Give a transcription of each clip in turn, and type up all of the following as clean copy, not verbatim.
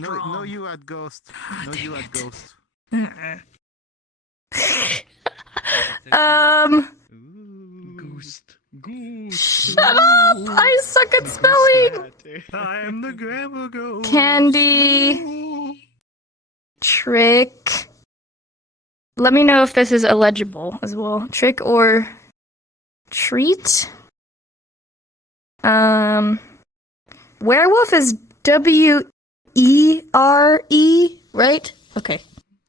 No, you at ghost. No, you at ghost. Ghost. Shut up! I suck at spelling! I am the grandma ghost. Candy. Trick. Let me know if this is illegible as well. Trick or treat. Werewolf is W-E-R-E, right? Okay.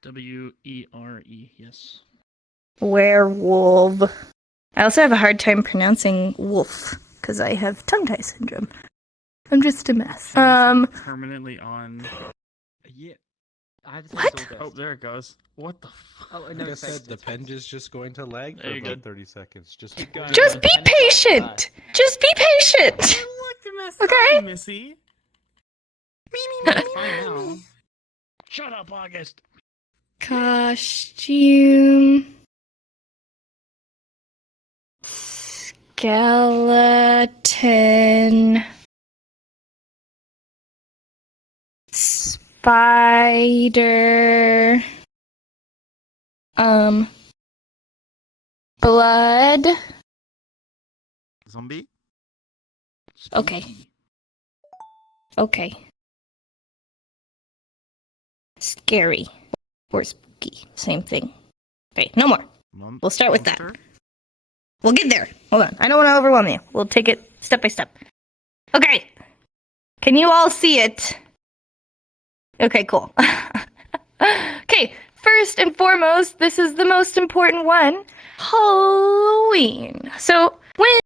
W-E-R-E, yes. Werewolf. I also have a hard time pronouncing wolf because I have tongue-tie syndrome. I'm just a mess. Permanently on. Yeah. I have to say What? it's all Oh, ghost. there it goes. What the f... Oh, no, Like I it's said, fixed, the it's pen fixed. is just going to lag There for you about go. 30 seconds. Just Keep going. Just be Pen is patient! Just be patient! Look to mess Okay. up, Missy. It's fine now. Shut up, August! Costume. Skeleton. Spider. Blood. Zombie? Okay. Okay. Scary. Or spooky. Same thing. Okay, no more. We'll start with that. Monster? We'll get there. Hold on. I don't want to overwhelm you. We'll take it step by step. Okay. Can you all see it? Okay, cool. Okay, first and foremost, this is the most important one. Halloween. So when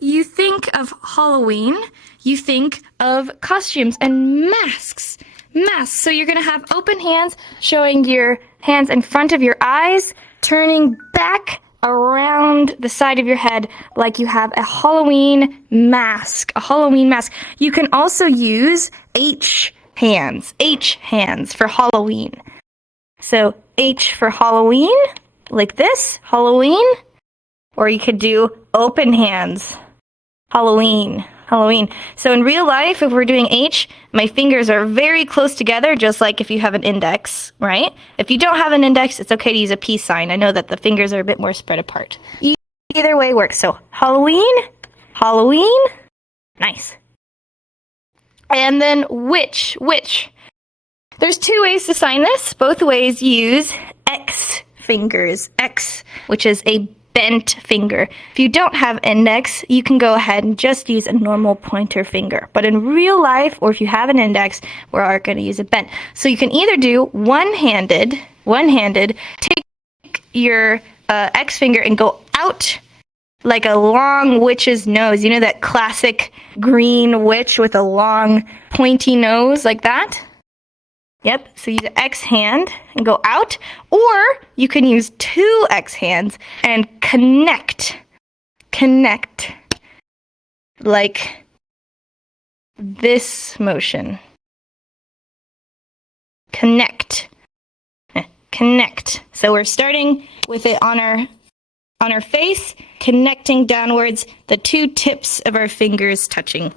you think of Halloween, you think of costumes and masks. Masks. So you're going to have open hands, showing your hands in front of your eyes, turning back around the side of your head like you have a Halloween mask. A Halloween mask. You can also use H hands for Halloween. So H for Halloween, like this, Halloween. Or you could do open hands, Halloween. So in real life, if we're doing H, my fingers are very close together, just like if you have an index, right? If you don't have an index, it's okay to use a peace sign. I know that the fingers are a bit more spread apart. Either way works. So Halloween. Nice. And then which. There's two ways to sign this. Both ways use X fingers. X, which is a bent finger. If you don't have index, you can go ahead and just use a normal pointer finger. But in real life, or if you have an index, we are going to use a bent. So you can either do one-handed, take your X finger and go out like a long witch's nose. You know that classic green witch with a long pointy nose like that? Yep, so use the X hand and go out, or you can use two X hands and connect, like this motion. Connect. So we're starting with it on our face, connecting downwards, the two tips of our fingers touching.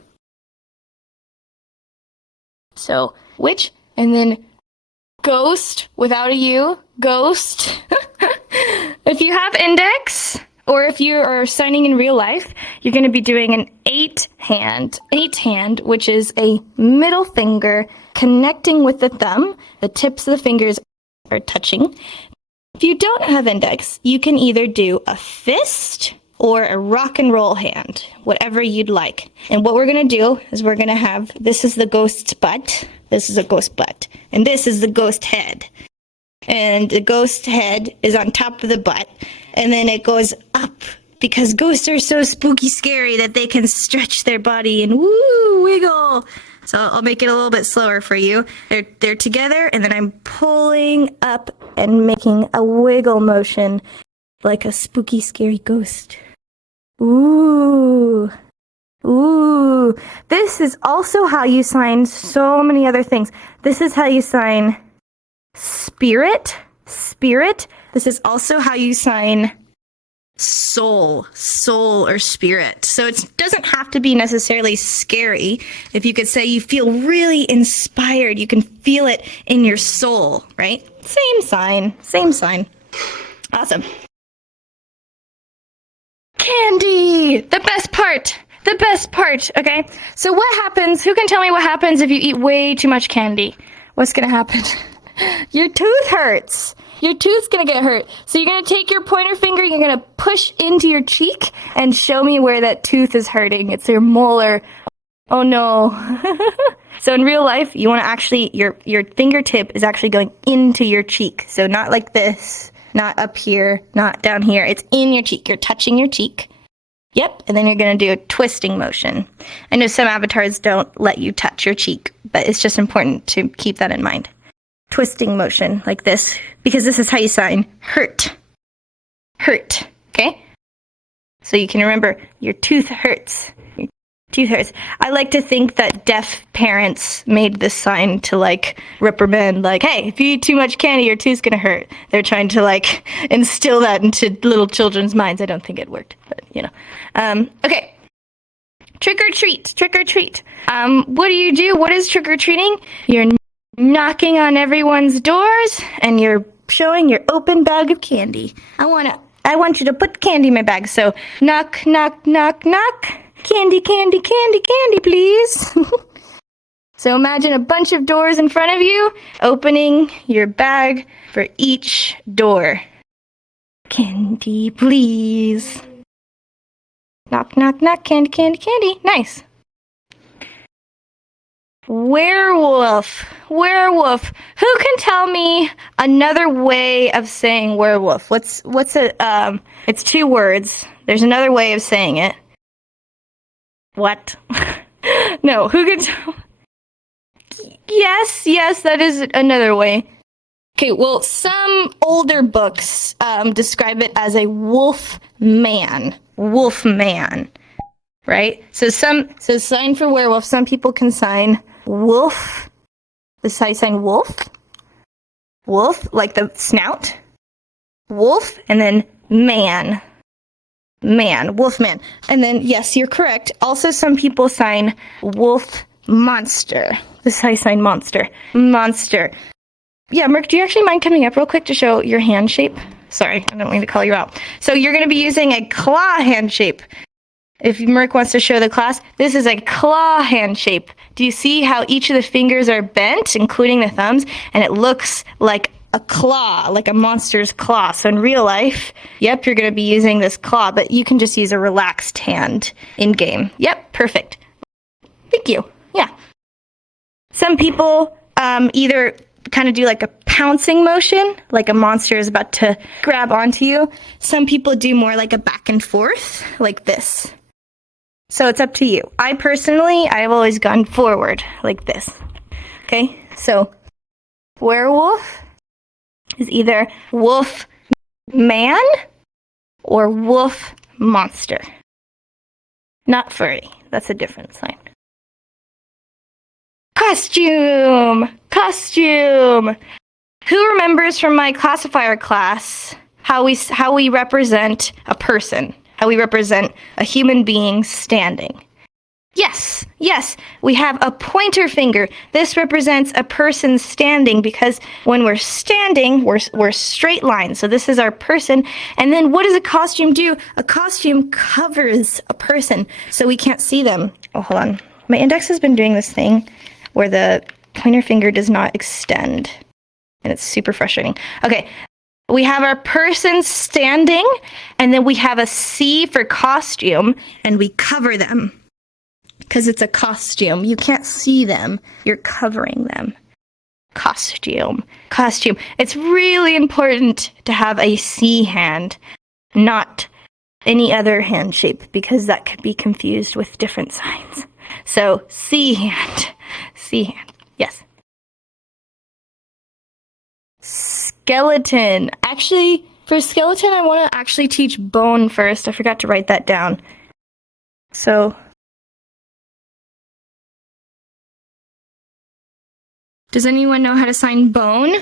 So, which? And then ghost without a U, ghost. If you have index, or if you are signing in real life, you're going to be doing an eight hand, which is a middle finger connecting with the thumb. The tips of the fingers are touching. If you don't have index, you can either do a fist or a rock and roll hand, whatever you'd like. And what we're going to do is we're going to have, this is the ghost's butt. This is a ghost butt. And this is the ghost head. And the ghost head is on top of the butt. And then it goes up. Because ghosts are so spooky scary that they can stretch their body and woo, wiggle. So I'll make it a little bit slower for you. They're together, and then I'm pulling up and making a wiggle motion like a spooky scary ghost. Ooh. Ooh, this is also how you sign so many other things. This is how you sign spirit. This is also how you sign soul or spirit. So it doesn't have to be necessarily scary. If you could say you feel really inspired, you can feel it in your soul, right? Same sign. Awesome. Candy! The best part, okay? So what happens, who can tell me what happens if you eat way too much candy? What's gonna happen? Your tooth hurts. Your tooth's gonna get hurt. So you're gonna take your pointer finger, you're gonna push into your cheek and show me where that tooth is hurting. It's your molar. Oh no. So in real life, you wanna actually, your fingertip is actually going into your cheek. So not like this, not up here, not down here. It's in your cheek. You're touching your cheek. Yep, and then you're gonna do a twisting motion. I know some avatars don't let you touch your cheek, but it's just important to keep that in mind. Twisting motion like this, because this is how you sign hurt. Hurt, okay? So you can remember your tooth hurts. Your tooth hurts. I like to think that deaf parents made this sign to like reprimand, like, hey, if you eat too much candy, your tooth's gonna hurt. They're trying to like instill that into little children's minds. I don't think it worked, but you know. Okay. Trick or treat. What do you do? What is trick or treating? You're knocking on everyone's doors and you're showing your open bag of candy. I want you to put candy in my bag. So knock, knock, knock, knock. Candy, candy, candy, candy, please. So imagine a bunch of doors in front of you, opening your bag for each door. Candy, please. Knock, knock, knock, candy, candy, candy. Nice. Werewolf. Who can tell me another way of saying werewolf? What's a, it's 2 words. There's another way of saying it. What? No, who can tell? Yes, that is another way. Okay, well, some older books describe it as a wolf man. Right? So sign for werewolf. Some people can sign wolf. This is how you sign wolf. Wolf, like the snout. Wolf, and then man. Wolf man. And then, yes, you're correct. Also, some people sign wolf monster. This is how you sign monster. Monster. Yeah, Merc, do you actually mind coming up real quick to show your hand shape? Sorry, I don't mean to call you out. So you're going to be using a claw hand shape. If Merc wants to show the class, this is a claw hand shape. Do you see how each of the fingers are bent, including the thumbs? And it looks like a claw, like a monster's claw. So in real life, yep, you're going to be using this claw, but you can just use a relaxed hand in game. Yep, perfect. Thank you. Yeah. Some people either kind of do like a pouncing motion, like a monster is about to grab onto you. Some people do more like a back and forth, like this. So it's up to you. I've always gone forward, like this. Okay, so werewolf is either wolf man or wolf monster. Not furry. That's a different sign. Costume. Who remembers from my classifier class how we represent a person? How we represent a human being standing? Yes, we have a pointer finger. This represents a person standing because when we're standing, we're straight lines. So this is our person. And then what does a costume do? A costume covers a person so we can't see them. Oh, hold on. My index has been doing this thing where the pointer finger does not extend. And it's super frustrating. Okay, we have our person standing, and then we have a C for costume, and we cover them. Because it's a costume. You can't see them. You're covering them. Costume. It's really important to have a C hand, not any other hand shape, because that could be confused with different signs. So, C hand. Yes. Skeleton. Actually, for skeleton, I want to actually teach bone first. I forgot to write that down. So, does anyone know how to sign bone?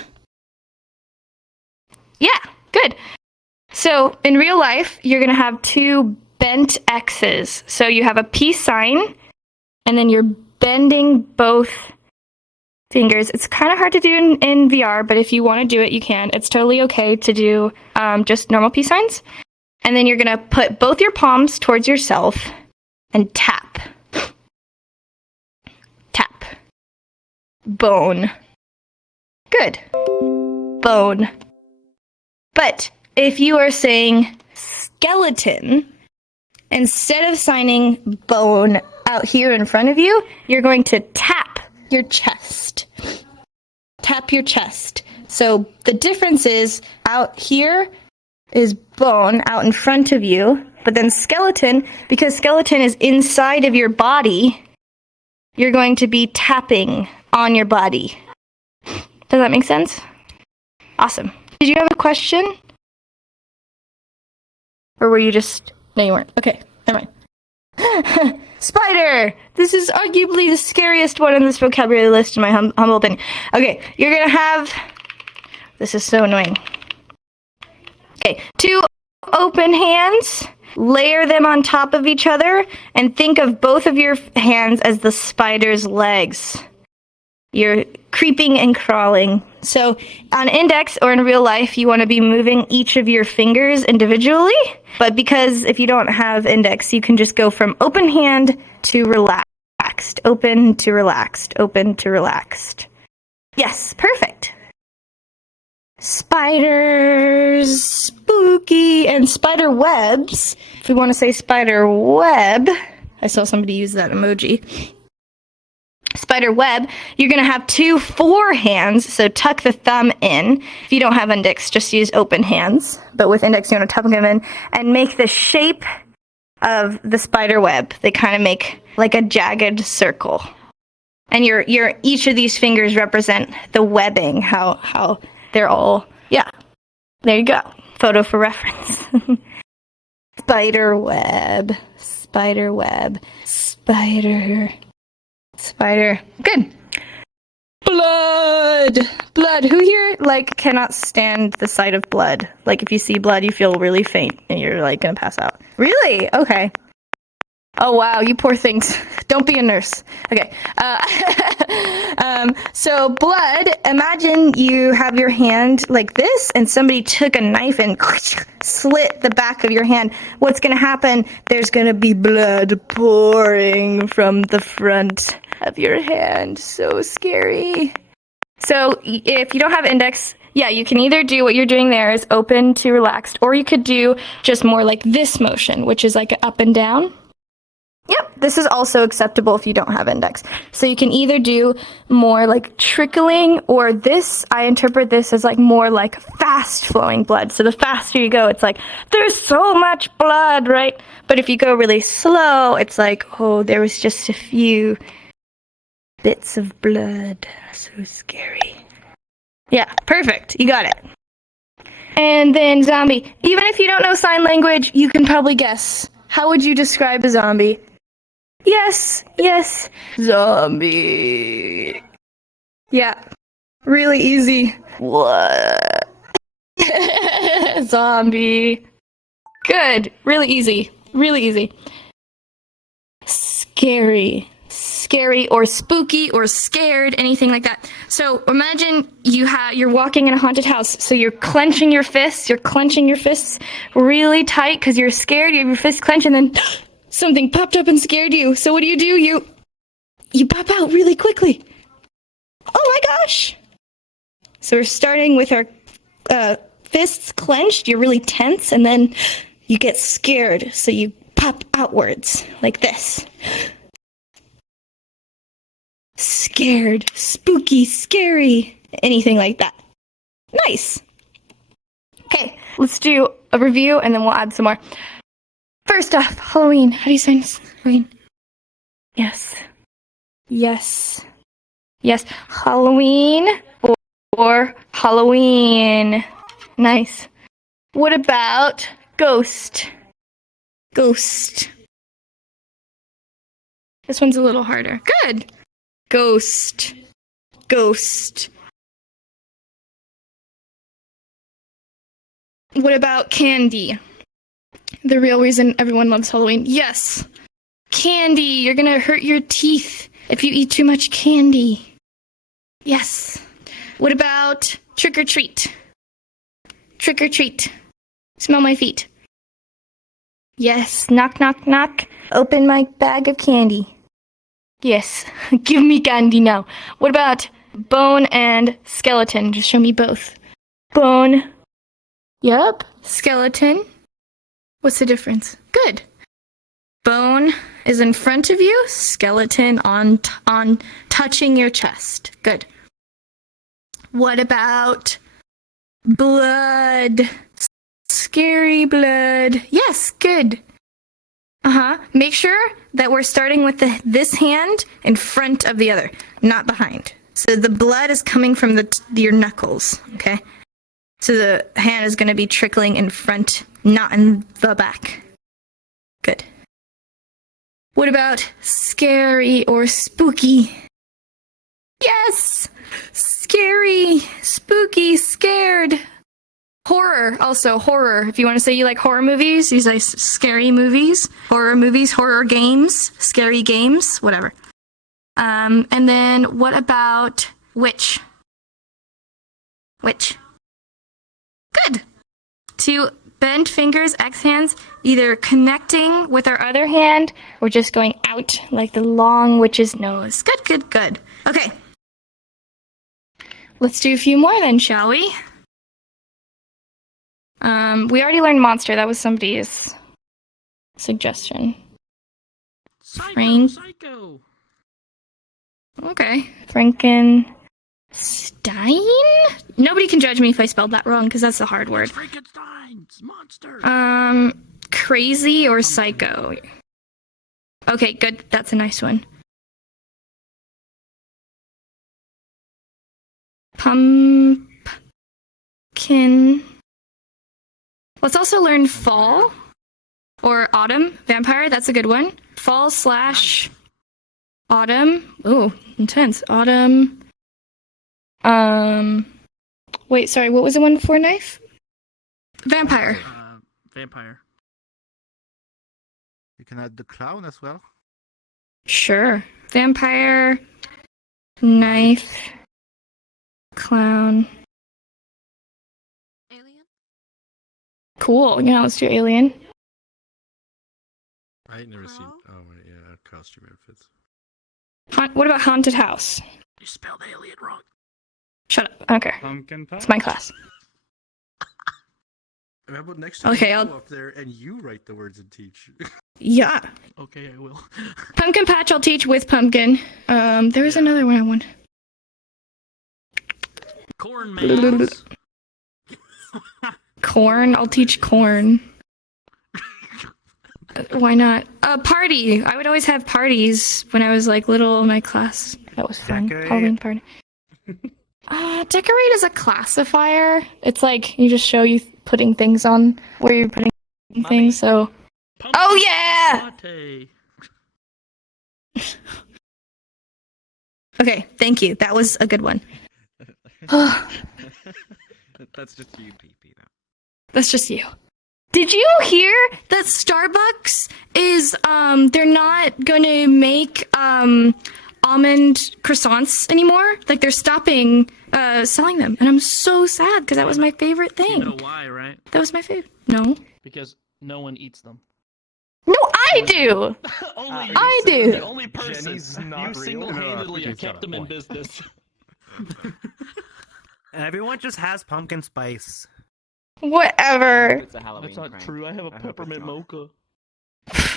Yeah, good. So in real life, you're going to have two bent X's. So you have a peace sign, and then you're bending both fingers. It's kind of hard to do in VR, but if you want to do it, you can. It's totally okay to do just normal peace signs. And then you're going to put both your palms towards yourself and tap. Tap. Bone. Good. Bone. But if you are saying skeleton, instead of signing bone out here in front of you, you're going to tap your chest. Tap your chest. So the difference is out here is bone out in front of you, but then skeleton, because skeleton is inside of your body, you're going to be tapping on your body. Does that make sense? Awesome. Did you have a question? Or were you just... No, you weren't. Okay, never mind. Spider! This is arguably the scariest one on this vocabulary list in my humble opinion. Okay, you're gonna have... This is so annoying. Okay, two open hands. Layer them on top of each other, and think of both of your hands as the spider's legs. You're creeping and crawling. So on index or in real life, you want to be moving each of your fingers individually. But because if you don't have index, you can just go from open hand to relaxed. Open to relaxed. Open to relaxed. Yes, perfect. Spiders, spooky, and spider webs. If we want to say spider web, I saw somebody use that emoji. Spider web, you're going to have 2 forehands, so tuck the thumb in. If you don't have index, just use open hands. But with index, you want to tuck them in and make the shape of the spider web. They kind of make like a jagged circle. And each of these fingers represent the webbing, how they're all, yeah. There you go. Photo for reference. Spider web, spider web, spider. Spider. Good. Blood. Blood. Who here, cannot stand the sight of blood? Like, if you see blood, you feel really faint and you're, gonna pass out. Really? Okay. Oh, wow. You poor things. Don't be a nurse. Okay. So blood, imagine you have your hand like this and somebody took a knife and slit the back of your hand. What's going to happen? There's going to be blood pouring from the front of your hand. So scary. So if you don't have index, yeah, you can either do what you're doing there is open to relaxed, or you could do just more like this motion, which is like up and down. Yep, this is also acceptable if you don't have index. So you can either do more like trickling, or this, I interpret this as more like fast flowing blood. So the faster you go, it's like, there's so much blood, right? But if you go really slow, it's like, oh, there was just a few bits of blood. So scary. Yeah, perfect. You got it. And then zombie. Even if you don't know sign language, you can probably guess. How would you describe a zombie? Yes, yes. Zombie. Yeah. Really easy. What? Zombie. Good. Really easy. Really easy. Scary. Scary or spooky or scared, anything like that. So imagine you're walking in a haunted house. So you're clenching your fists. You're clenching your fists really tight because you're scared. You have your fists clenched, and then something popped up and scared you. So what do? You pop out really quickly. Oh my gosh! So we're starting with our fists clenched. You're really tense, and then you get scared. So you pop outwards like this. Scared, spooky, scary, anything like that. Nice. Okay, let's do a review and then we'll add some more. First off, Halloween. How do you say this? Halloween. Yes. Yes. Yes. Halloween or Halloween. Nice. What about ghost? Ghost. This one's a little harder. Good. Ghost. Ghost. What about candy? The real reason everyone loves Halloween. Yes. Candy. You're gonna hurt your teeth if you eat too much candy. Yes. What about trick or treat? Trick or treat. Smell my feet. Yes. Knock, knock, knock. Open my bag of candy. Yes. Give me candy now. What about bone and skeleton? Just show me both. Bone. Yup. Skeleton. What's the difference? Good. Bone is in front of you. Skeleton on touching your chest. Good. What about blood? Scary blood. Yes, good. Make sure that we're starting with this hand in front of the other, not behind. So the blood is coming from your knuckles, okay? So the hand is going to be trickling in front, not in the back. Good. What about scary or spooky? Yes! Scary, spooky, scared. Horror, also horror. If you want to say you like horror movies, you say scary movies, horror games, scary games, whatever. And then what about witch? Witch. Good. Two bent fingers, X hands, either connecting with our other hand or just going out like the long witch's nose. Good, good, good. Okay. Let's do a few more then, shall we? We already learned monster. That was somebody's suggestion. Psycho. Okay. Frankenstein? Nobody can judge me if I spelled that wrong, because that's a hard word. Frankenstein's monster. Crazy or psycho? Okay, good. That's a nice one. Pumpkin. Let's also learn fall or autumn. Vampire, that's a good one. Fall / autumn. Ooh, intense. Autumn. Wait, sorry, what was the one before knife? Vampire. Vampire. You can add the clown as well. Sure. Vampire, knife, clown. Alien? Cool. Yeah, let's do alien. I ain't never seen. Crow? Oh, right, yeah, costume outfits. What about haunted house? You spelled alien wrong. Shut up. I don't care. Pumpkin pie. It's my class. How about next time Okay, you I'll- go up there and you write the words and teach? Yeah. Okay, I will. Pumpkin patch I'll teach with pumpkin. There was another one I want. Corn maze. Corn. I'll teach corn. Why not? Party. I would always have parties when I was like little in my class. That was fun. Decorate. Halloween party. Decorate is a classifier. It's like you just show you putting things on where you're putting things. So. Pumpkin Oh yeah! latte. Okay. Thank you. That was a good one. That's just you, PP. Now. That's just you. Did you hear that Starbucks is they're not gonna make almond croissants anymore? Like they're stopping selling them, and I'm so sad because that was my favorite You thing. know why, right? That was my favorite. No, Because no one eats them. no, I do. Only I you, do. The only person. Jenny's not You real. single-handedly No, have kept them in boy. business. Everyone just has pumpkin spice. Whatever. It's a Halloween That's not prank. true. I have a I hope it's peppermint not. mocha.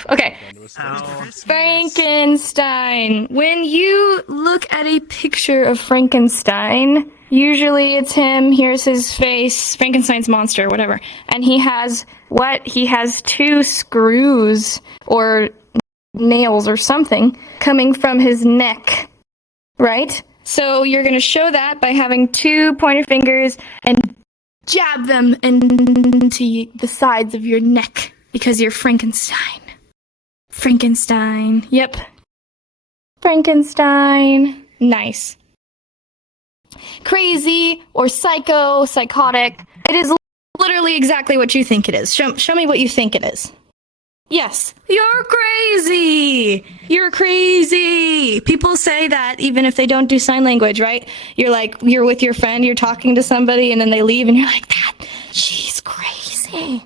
Okay. Ow. Frankenstein. When you look at a picture of Frankenstein, usually it's him, here's his face, Frankenstein's monster, whatever. And he has what? He has two screws or nails or something coming from his neck, right? So you're going to show that by having two pointer fingers and jab them into the sides of your neck because you're Frankenstein. Frankenstein. Yep. Frankenstein. Nice. Crazy or psycho, psychotic. It is literally literally exactly what you think it is. Show me what you think it is. Yes. You're crazy. You're crazy. People say that even if they don't do sign language, right? You're with your friend, you're talking to somebody, and then they leave, and you're like, she's crazy.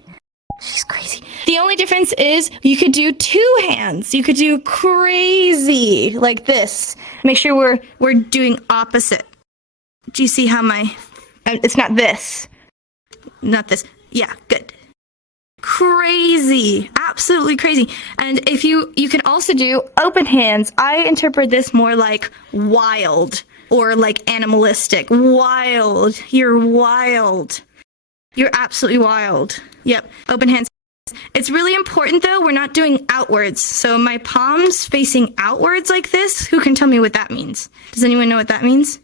She's crazy. The only difference is you could do two hands. You could do crazy like this. Make sure we're doing opposite. Do you see how it's not this. Not this. Yeah, good. Crazy. Absolutely crazy. And if you can also do open hands. I interpret this more like wild or like animalistic. Wild. You're wild. You're absolutely wild. Yep. Open hands. It's really important though, we're not doing outwards. So my palms facing outwards like this, who can tell me what that means? Does anyone know what that means?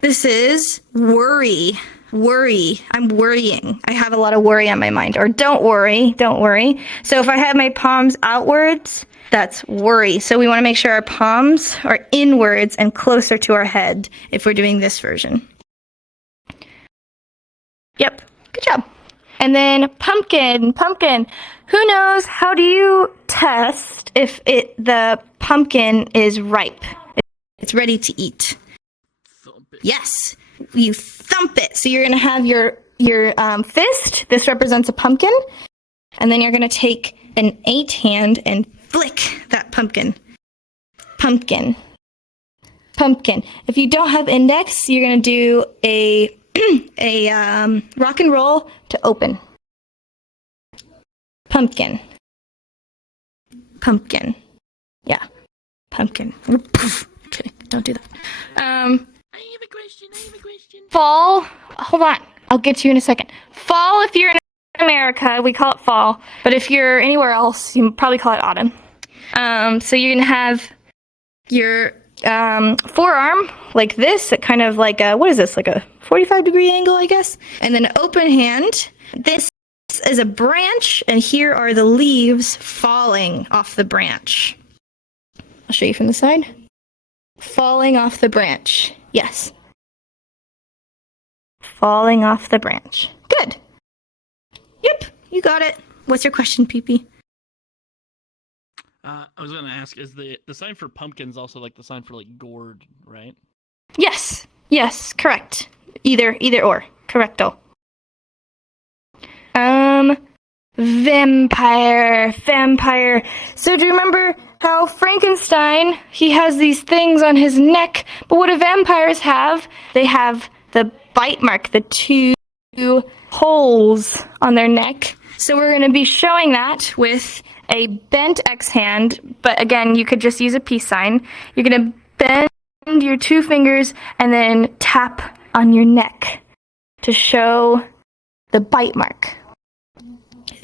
This is worry. Worry. I'm worrying. I have a lot of worry on my mind. Or don't worry. Don't worry. So if I have my palms outwards, that's worry. So we want to make sure our palms are inwards and closer to our head if we're doing this version. Yep. Good job. And then pumpkin. Pumpkin. Who knows, how do you test if the pumpkin is ripe? It's ready to eat. Yes, you thump it. So you're going to have your fist. This represents a pumpkin. And then you're going to take an 8 hand and flick that pumpkin. Pumpkin. Pumpkin. If you don't have index, you're going to do a rock and roll to open. Pumpkin. Pumpkin. Yeah. Pumpkin. Okay, don't do that. I have a question. Fall. Hold on. I'll get to you in a second. Fall, if you're in America, we call it fall. But if you're anywhere else, you probably call it autumn. So you're going to have your forearm like this, at kind of like a, what is this, like a 45-degree angle, I guess? And then open hand. This is a branch, and here are the leaves falling off the branch. I'll show you from the side. Falling off the branch. Yes. Falling off the branch. Good. Yep, you got it. What's your question, PP? I was going to ask, is the sign for pumpkins also like the sign for like gourd, right? Yes. Yes, correct. Either or. Correcto. Vampire. So do you remember how Frankenstein, he has these things on his neck, but what do vampires have? They have the bite mark, the 2 holes on their neck. So we're going to be showing that with a bent X hand, but again, you could just use a peace sign. You're going to bend your 2 fingers and then tap on your neck to show the bite mark.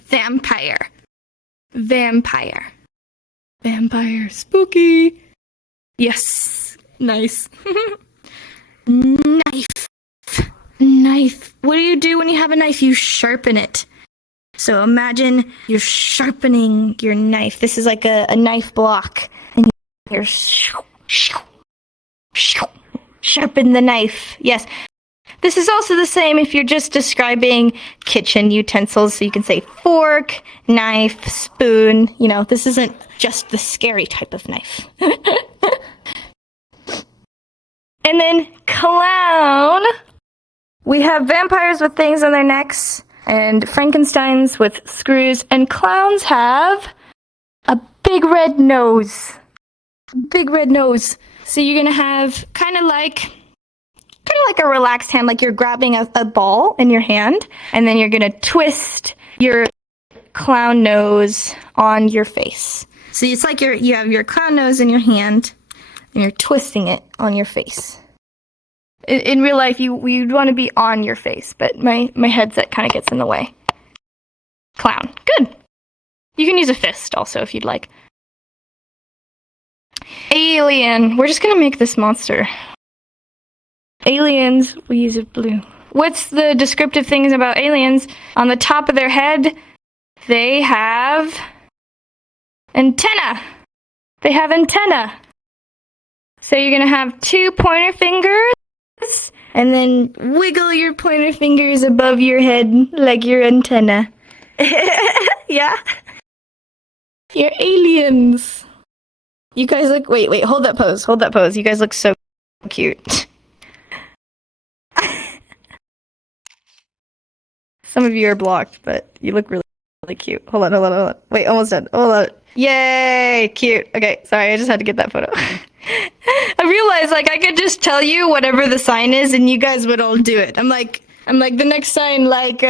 Vampire. Spooky. Yes. Nice. Knife. What do you do when you have a knife? You sharpen it. So imagine you're sharpening your knife. This is like a knife block. And you're sharpen the knife. Yes. This is also the same if you're just describing kitchen utensils. So you can say fork, knife, spoon. You know, this isn't just the scary type of knife. And then clown. We have vampires with things on their necks, and Frankensteins with screws, and clowns have a big red nose. Big red nose. So you're going to have kind of like a relaxed hand, like you're grabbing a ball in your hand, and then you're going to twist your clown nose on your face. So it's like you have your clown nose in your hand, and you're twisting it on your face. In real life, you'd want to be on your face, but my headset kind of gets in the way. Clown. Good. You can use a fist also if you'd like. Alien. We're just going to make this monster. Aliens, we use a blue. What's the descriptive things about aliens? On the top of their head, they have antenna. They have antenna. So you're going to have 2 pointer fingers and then wiggle your pointer fingers above your head like your antenna. Yeah? You're aliens. You guys look. Wait, hold that pose. Hold that pose. You guys look so cute. Some of you are blocked, but you look really, really cute. Hold on. Wait, almost done. Hold on. Yay! Cute. Okay, sorry, I just had to get that photo. I realized, like, I could just tell you whatever the sign is, and you guys would all do it. I'm like, the next sign, like,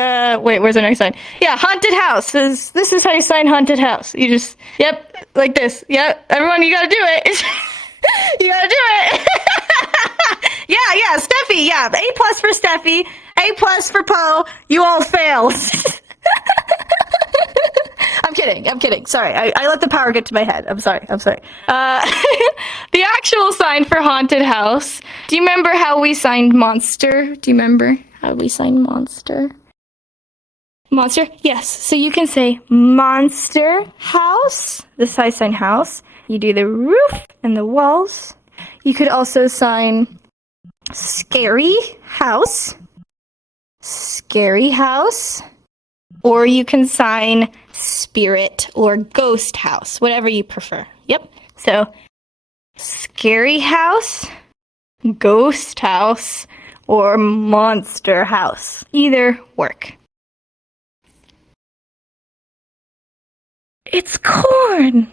wait, where's the next sign? Yeah, haunted house. This is how you sign haunted house. You just, yep, like this. Yep, everyone, you gotta do it. You gotta do it. Yeah, Steffi, yeah. A+ for Steffi. A+ for Poe. You all failed. I'm kidding. Sorry, I let the power get to my head. I'm sorry. The actual sign for haunted house. Do you remember how we signed monster? Do you remember how we signed monster? Monster? Yes. So you can say monster house. This is how I sign house. You do the roof and the walls. You could also sign scary house. Scary house. Or you can sign spirit or ghost house, whatever you prefer. Yep. So, scary house, ghost house, or monster house. Either work. It's corn.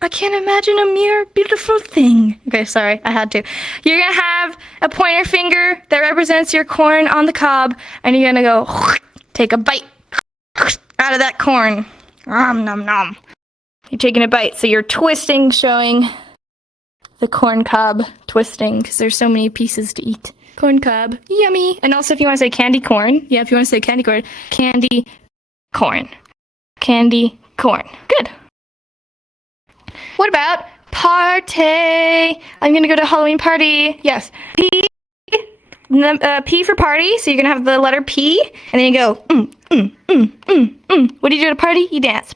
I can't imagine a mere beautiful thing. Okay, sorry, I had to. You're gonna have a pointer finger that represents your corn on the cob, and you're gonna go take a bite out of that corn. Nom nom nom. You're taking a bite, so you're twisting, showing the corn cob twisting, because there's so many pieces to eat. Corn cob, yummy. And also, if you want to say candy corn, yeah, if you want to say candy corn, candy corn. Candy corn. Good. What about party? I'm gonna go to a Halloween party. Yes. P for party, so you're gonna have the letter P, and then you go, What do you do at a party? You dance.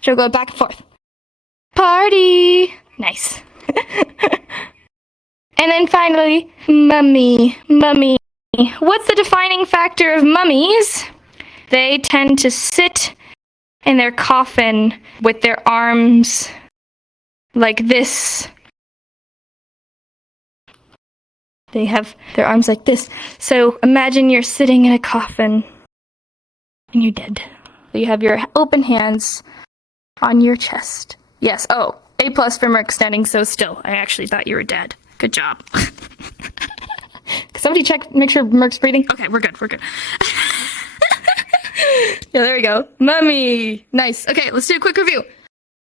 She'll go back and forth. Party! Nice. And then finally, mummy. Mummy. What's the defining factor of mummies? They tend to sit in their coffin with their arms like this. They have their arms like this. So imagine you're sitting in a coffin and you're dead. So you have your open hands on your chest. Yes. Oh, A+ for Merc standing so still. I actually thought you were dead. Good job. Somebody check, make sure Merc's breathing. Okay, we're good. Yeah, there we go. Mummy. Nice. Okay, let's do a quick review.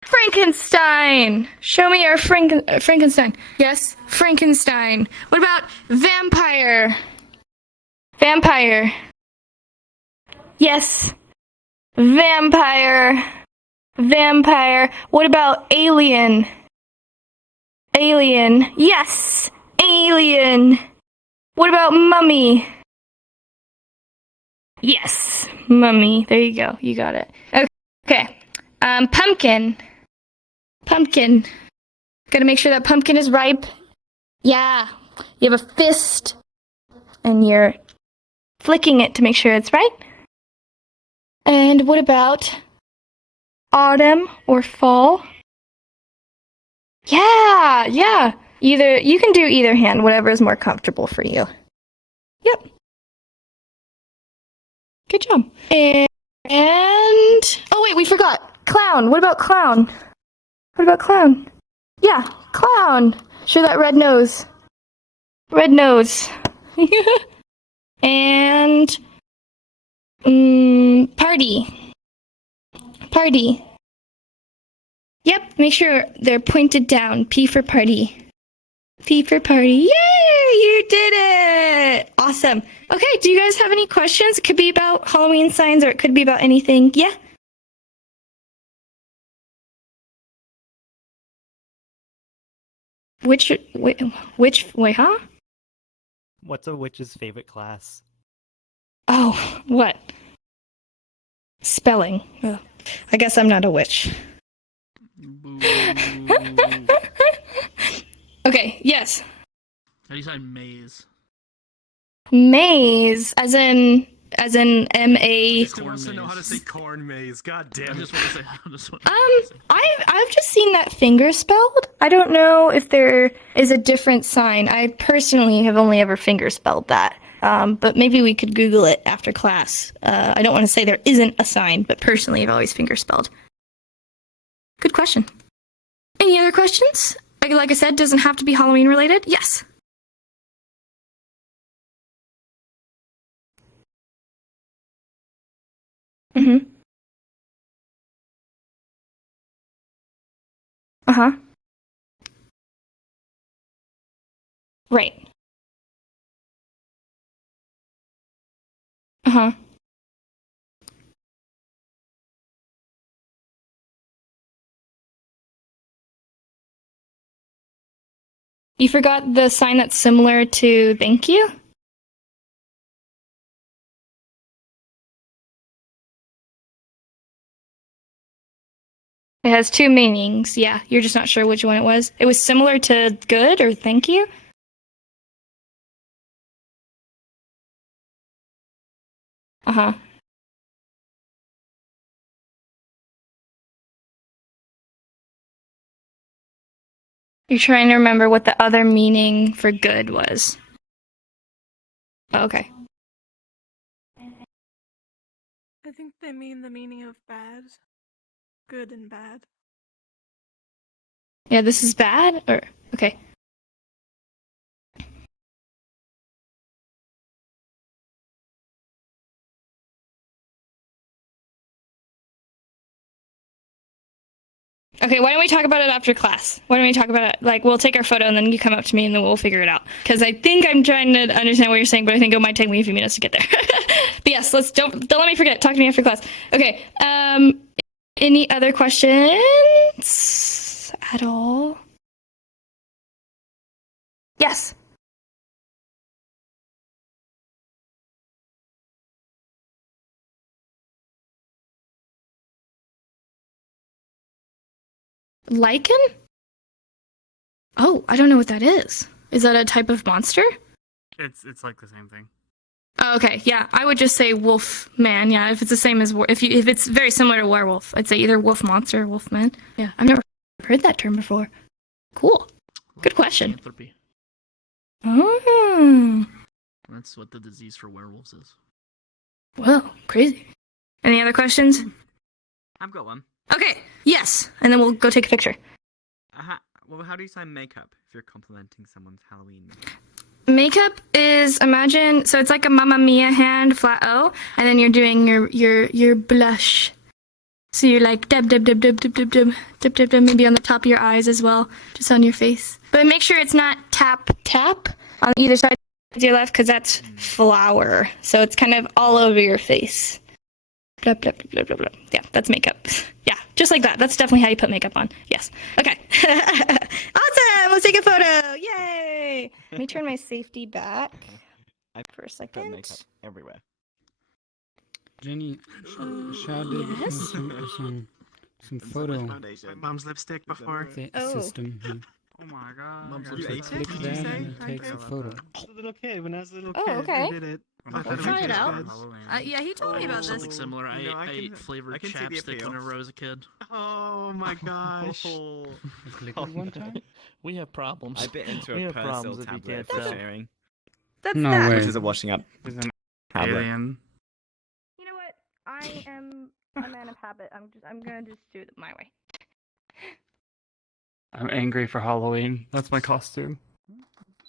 Frankenstein. Show me our Frankenstein. Yes, Frankenstein. What about vampire? Vampire. Yes. Vampire. Vampire. What about alien? Alien. Yes. Alien. What about mummy? Yes. Mummy. There you go. You got it. Okay. Pumpkin. Pumpkin. Gotta make sure that pumpkin is ripe. Yeah. You have a fist. And you're flicking it to make sure it's ripe. And what about autumn or fall? Yeah. Either you can do either hand, whatever is more comfortable for you. Yep. Good job. And oh wait, we forgot. Clown. What about clown? What about clown? Yeah, clown. Show that red nose. Red nose. And party. Party. Yep, make sure they're pointed down. P for party. P for party. Yay! You did it! Awesome. Okay, do you guys have any questions? It could be about Halloween signs or it could be about anything. Yeah? Wait, huh? What's a witch's favorite class? Oh, what? Spelling. Oh, I guess I'm not a witch. Okay, yes. How do you sign maze? Maze, as in M-A. He still wants to know how to say corn maze. God I damn it. just want to say. I just want to say. I've just seen that finger spelled. I don't know if there is a different sign. I personally have only ever finger spelled that. But maybe we could Google it after class. I don't want to say there isn't a sign, but personally I've always finger spelled. Good question. Any other questions? Like I said, doesn't have to be Halloween related. Yes. Mm-hmm. Uh-huh. Right. Uh-huh. You forgot the sign that's similar to thank you? It has two meanings. Yeah, you're just not sure which one it was. It was similar to good or thank you? Uh-huh. You're trying to remember what the other meaning for good was. Oh, okay. I think they mean the meaning of bad. Good and bad. Yeah, this is bad? Or, okay. Okay, why don't we talk about it after class? Why don't we talk about it? Like, we'll take our photo and then you come up to me and then we'll figure it out. Because I think I'm trying to understand what you're saying, but I think it might take me a few minutes to get there. But yes, don't let me forget. Talk to me after class. Okay. Any other questions at all? Yes. Lichen? Oh, I don't know what that is. Is that a type of monster? It's like the same thing. Oh, okay, yeah, I would just say wolf man. Yeah, if it's the same as if it's very similar to werewolf, I'd say either wolf monster or wolf man. Yeah, I've never heard that term before. Cool. Good question. Lycanthropy. Oh, That's what the disease for werewolves is. well, crazy. Any other questions? I've got one. Okay, yes, and then we'll go take a picture. Well, how do you sign makeup if you're complimenting someone's Halloween makeup? Makeup is so it's like a Mamma Mia hand, flat O, and then you're doing your blush. So you're like dab, maybe on the top of your eyes as well, just on your face. But make sure it's not tap on either side of your left, because that's flour. So it's kind of all over your face. Blah, blah, blah, blah, blah. Yeah, that's makeup. Yeah, just like that. That's definitely how you put makeup on. Yes. Okay. Awesome. Let's take a photo. Yay. Let me turn my safety back for a second. Makeup everywhere. Jenny, showed yes? some photo My mom's lipstick before. system here. Oh my god. Mom's You lipstick. click Did you that say? and it takes a photo. I was a little kid when I was a little Oh, kid. okay. I did it. I thought try was it out. good. Yeah, he told me about Something this. similar. I No, I ate can- flavored I can see the chapstick appeal. whenever I was a kid. Oh my gosh. You click it one time? We have problems. I bit into We a have problems Persil if you tablet can't for tell. sharing, That's No that. way. which is a washing up He's an tablet. alien. You know what? I am a man of habit. I'm gonna just do it my way. I'm angry for Halloween. That's my costume.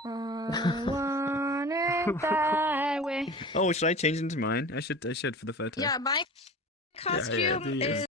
I want it that way. Oh, should I change into mine? I should for the photo. Yeah, my yeah, costume do yours. is